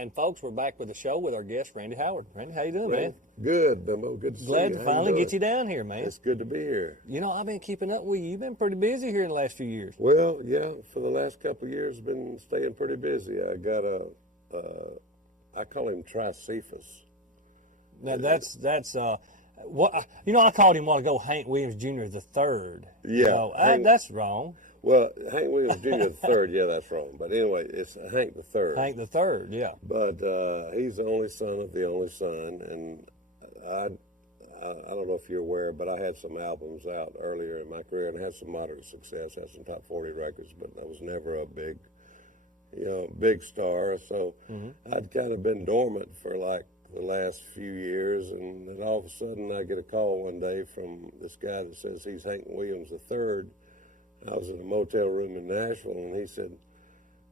And folks, we're back with the show with our guest, Randy Howard. Randy, how you doing, man? Good, Dumbo. Good to see you. Glad to finally get you down here, man. It's good to be here. You know, I've been keeping up with you. You've been pretty busy here in the last few years. Well, yeah, for the last couple of years, been staying pretty busy. I got I call him Tricephus. Now that's what you know. I called him a while ago, Hank Williams Jr. the Third. Yeah, you know, that's wrong. Well, Hank Williams Jr. the Third, yeah, that's wrong. But anyway, it's Hank the Third. Hank the Third, yeah. But he's the only son of the only son, and I don't know if you're aware, but I had some albums out earlier in my career and had some moderate success, had some top 40 records, but I was never a big star. So I'd kind of been dormant for like the last few years, and then all of a sudden I get a call one day from this guy that says he's Hank Williams III. I was in a motel room in Nashville, and he said,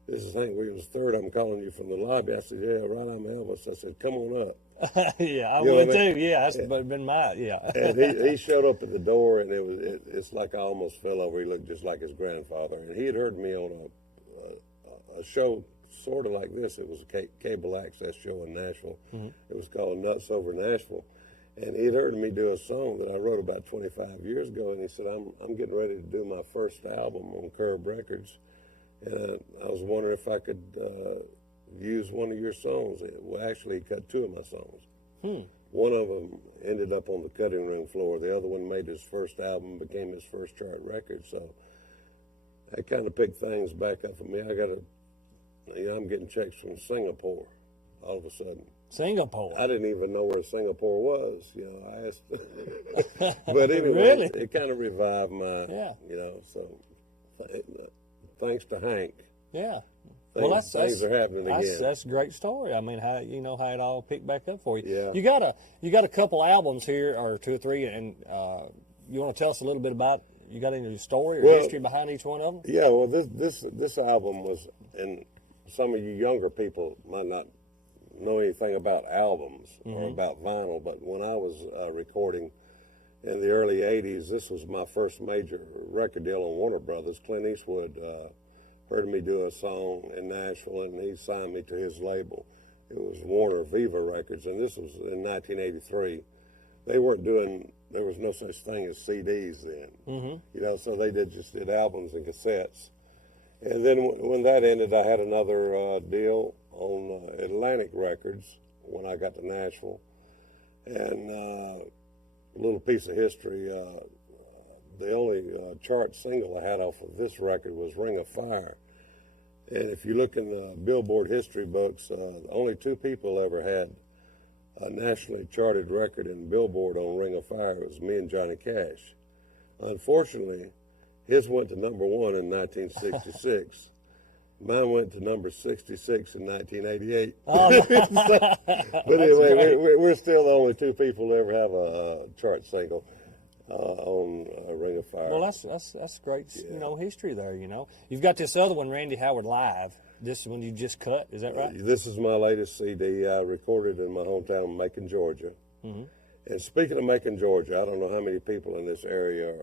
"This is Hank Williams III. I'm calling you from the lobby." I said, "Yeah, right, I'm Elvis." I said, "Come on up." Yeah, I would too. Yeah, that's been my, yeah. And he showed up at the door, and it's like I almost fell over. He looked just like his grandfather, and he had heard me on a show sort of like this. It was a cable access show in Nashville. It was called Nuts Over Nashville. And he'd heard me do a song that I wrote about 25 years ago, and he said, I'm getting ready to do my first album on Curb Records, and I was wondering if I could use one of your songs. Well, actually, he cut two of my songs. One of them ended up on the cutting room floor. The other one made his first album, became his first chart record. So I kind of picked things back up for me. I'm getting checks from Singapore all of a sudden. Singapore. I didn't even know where Singapore was. I asked. But anyway, really? it kind of revived my, so thanks to Hank. Yeah. Things are happening again. That's a great story. I mean, how it all picked back up for you. Yeah. You got a couple albums here, or two or three, and you want to tell us a little bit about, you got any story or history behind each one of them? Yeah, well, this album was, and some of you younger people might not know anything about albums or about vinyl, but when I was recording in the early 80s, this was my first major record deal on Warner Brothers. Clint Eastwood heard me do a song in Nashville, and he signed me to his label. It was Warner Viva Records, and this was in 1983. There was no such thing as CDs then. So they just did albums and cassettes. And then when that ended, I had another deal on Atlantic Records when I got to Nashville. And a little piece of history, the only chart single I had off of this record was Ring of Fire. And if you look in the Billboard history books, only two people ever had a nationally charted record in Billboard on Ring of Fire. It was me and Johnny Cash. Unfortunately, his went to number one in 1966. Mine went to number 66 in 1988. But anyway, we're still the only two people to ever have a chart single on Ring of Fire. Well, that's great, history there, You've got this other one, Randy Howard Live. This one you just cut, is that right? This is my latest CD. I recorded in my hometown, Macon, Georgia. And speaking of Macon, Georgia, I don't know how many people in this area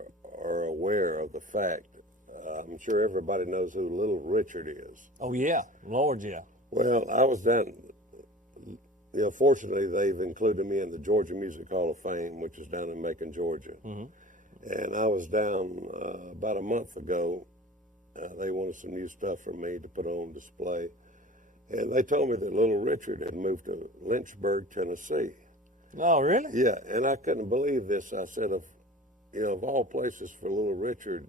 are aware of the fact. I'm sure everybody knows who Little Richard is. Oh, yeah. Lord, yeah. Well, I was down, fortunately, they've included me in the Georgia Music Hall of Fame, which is down in Macon, Georgia. And I was down about a month ago. They wanted some new stuff from me to put on display. And they told me that Little Richard had moved to Lynchburg, Tennessee. Oh, really? Yeah, and I couldn't believe this. I said, of all places for Little Richard,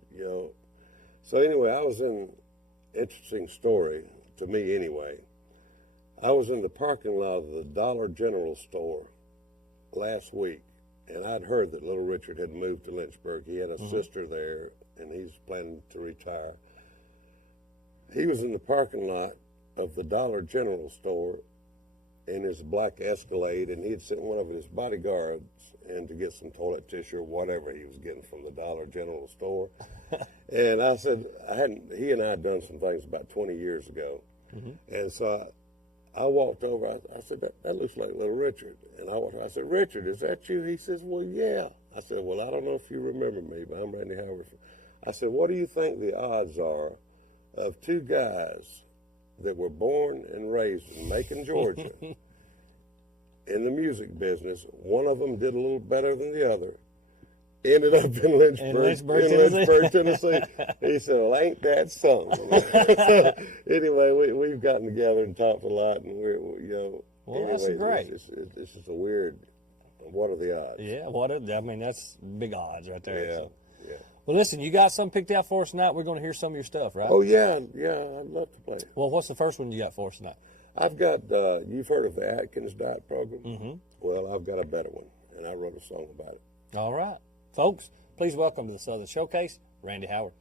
So anyway, I was in, interesting story, to me anyway. I was in the parking lot of the Dollar General store last week, and I'd heard that Little Richard had moved to Lynchburg. He had a sister there, and he's planning to retire. He was in the parking lot of the Dollar General store in his black Escalade, and he had sent one of his bodyguards in to get some toilet tissue or whatever he was getting from the Dollar General store. And I said, he and I had done some things about 20 years ago. And so I walked over, I said, that looks like Little Richard. And I said, "Richard, is that you?" He says, "Well, yeah." I said, "Well, I don't know if you remember me, but I'm Randy Howard." I said, "What do you think the odds are of two guys that were born and raised in Macon, Georgia, in the music business. One of them did a little better than the other. Ended up in Lynchburg, Tennessee. He said, "Well, ain't that something?" Anyway, we've gotten together and talked a lot, and Well, that's great. This is a weird. What are the odds? Yeah, that's big odds right there. Yeah, So. yeah. Well, listen, you got something picked out for us tonight. We're going to hear some of your stuff, right? Oh yeah, I'd love to play. Well, what's the first one you got for us tonight? I've got. You've heard of the Atkins Diet Program? Mm-hmm. Well, I've got a better one, and I wrote a song about it. All right. Folks, please welcome to the Southern Showcase, Randy Howard.